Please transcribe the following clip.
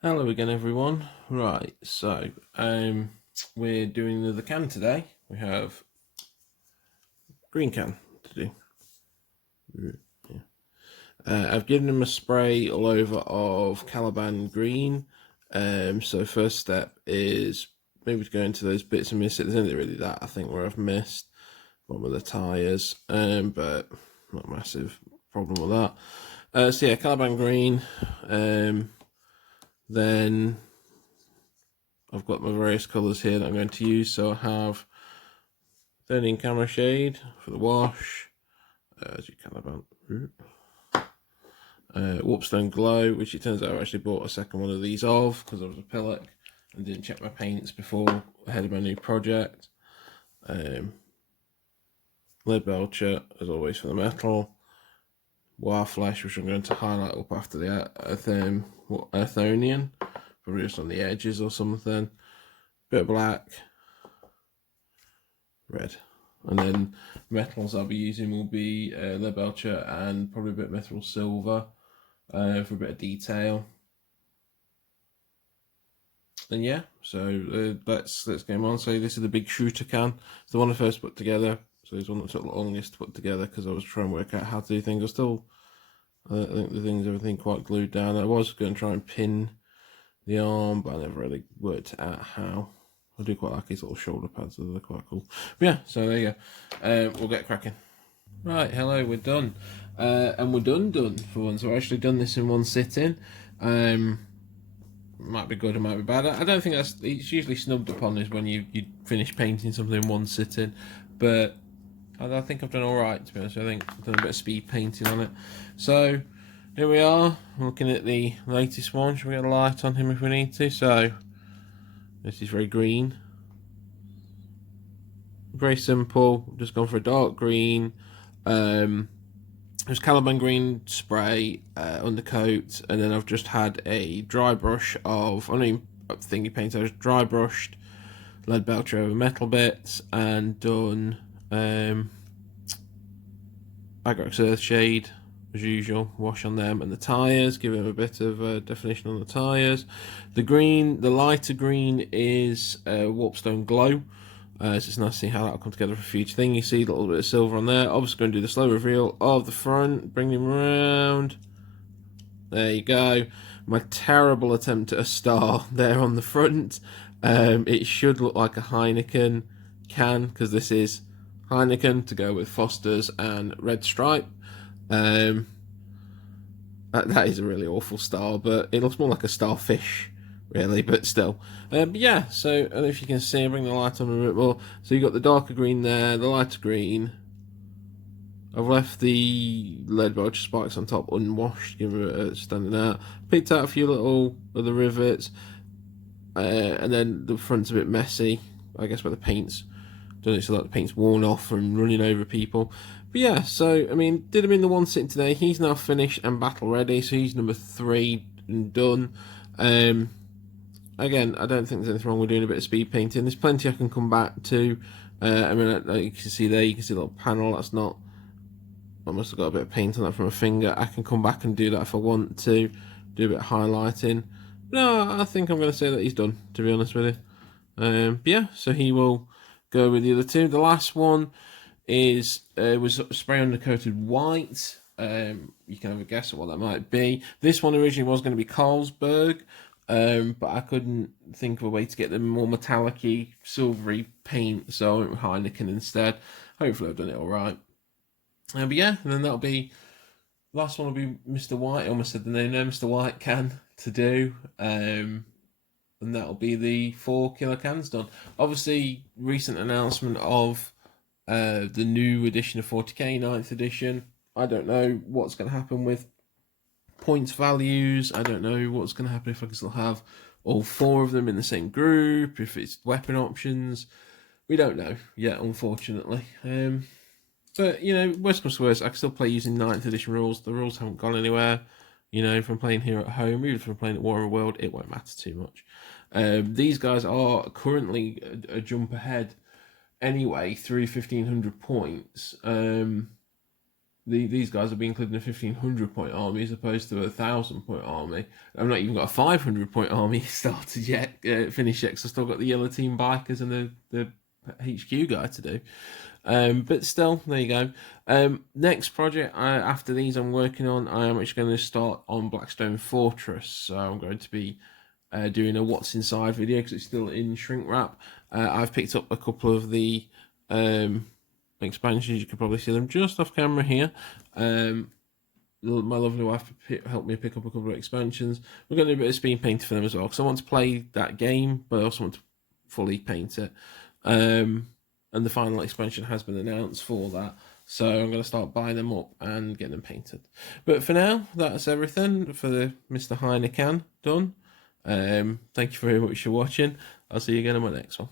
Hello again, everyone. Right, so we're doing another can today. We have green can to do. Yeah. I've given him a spray all over of Caliban green. So first step is maybe to go into those bits and miss it. There's only really that I think where I've missed one of the tires, but not a massive problem with that. So yeah, Caliban green. Then I've got my various colours here that I'm going to use. So I have 13 camera shade for the wash, as you can about. Warpstone glow, which it turns out I actually bought a second one of these of because I was a pillock and didn't check my paints before ahead of my new project. Lead belcher, as always, for the metal. Wire flesh, which I'm going to highlight up after the Earthonian, probably just on the edges or something. Bit of black, red. And then metals I'll be using will be lead belcher and probably a bit of mithril silver for a bit of detail. And yeah, so let's get on. So this is the big shooter can. It's the one I first put together. So it's one that took the longest to put together because I was trying to work out how to do things. I think everything quite glued down. I was going to try and pin the arm, but I never really worked out how. I do quite like his little shoulder pads, so they're quite cool. But yeah, so there you go. We'll get cracking. Right, hello, we're done. And we're done for once. We've actually done this in one sitting. Might be good, it might be bad. I don't think it's usually snubbed upon is when you finish painting something in one sitting. But I think I've done alright, to be honest. I think I've done a bit of speed painting on it. So, here we are, looking at the latest one. Should we get a light on him if we need to? So, this is very green. Very simple, just gone for a dark green. There's Caliban green spray undercoat, and then I've just had a dry brush of, I don't even thingy paint, I was dry brushed lead belcher over metal bits and done Agrax Earth shade as usual, wash on them and the tyres, give them a bit of definition on the tyres. The green, the lighter green is Warpstone Glow. So it's nice to see how that'll come together for a future thing. You see a little bit of silver on there. Obviously going to do the slow reveal of the front, bring him around. There you go. My terrible attempt at a star there on the front. It should look like a Heineken can, because this is Heineken to go with Foster's and Red Stripe. That is a really awful star, but it looks more like a starfish, really, but still. But yeah, so I don't know if you can see, bring the light on a bit more. So you've got the darker green there, the lighter green. I've left the lead belcher spikes on top unwashed, give it a standing out. Picked out a few little of the rivets, and then the front's a bit messy, I guess, where the paint's done it so that the paint's worn off from running over people. But yeah, so I mean, did him in the one sitting today. He's now finished and battle ready, so he's number 3 and done. Again, I don't think there's anything wrong with doing a bit of speed painting. There's plenty I can come back to. I mean, like you can see there, you can see a little panel. That's not. I must have got a bit of paint on that from a finger. I can come back and do that if I want to. Do a bit of highlighting. No, I think I'm going to say that he's done, to be honest with you. But yeah, so he will go with the other two. The last one is was spray undercoated white. You can have a guess at what that might be. This one originally was going to be Carlsberg, but I couldn't think of a way to get the more metallic-y, silvery paint, so I went with Heineken instead. Hopefully I've done it all right. But yeah, and then that'll be, last one will be Mr. White. I almost said the name there, Mr. White can to do. And that'll be the 4 kilo cans done. Obviously, recent announcement of the new edition of 40k, 9th edition. I don't know what's going to happen with points values. I don't know what's going to happen if I can still have all 4 of them in the same group, if it's weapon options. We don't know yet, unfortunately. But, you know, worst comes to worst, I can still play using 9th edition rules. The rules haven't gone anywhere. You know, if I'm playing here at home, even if I'm playing at War of the World, it won't matter too much. These guys are currently a jump ahead anyway through 1,500 points. these guys will be including a 1500 point army as opposed to a 1000 point army. I've not even got a 500 point army started yet, finished yet, because I've still got the yellow team bikers and the HQ guy to do. But still, there you go. Next project after these I'm working on, I am actually going to start on Blackstone Fortress. So I'm going to be doing a what's inside video because it's still in shrink wrap. I've picked up a couple of the expansions. You can probably see them just off camera here. My lovely wife helped me pick up a couple of expansions. We're going to do a bit of speed painting for them as well because I want to play that game, but I also want to fully paint it. And the final expansion has been announced for that, so I'm going to start buying them up and getting them painted. But for now, that's everything for the Mr. Heineken done. Thank you very much for watching. I'll see you again in my next one.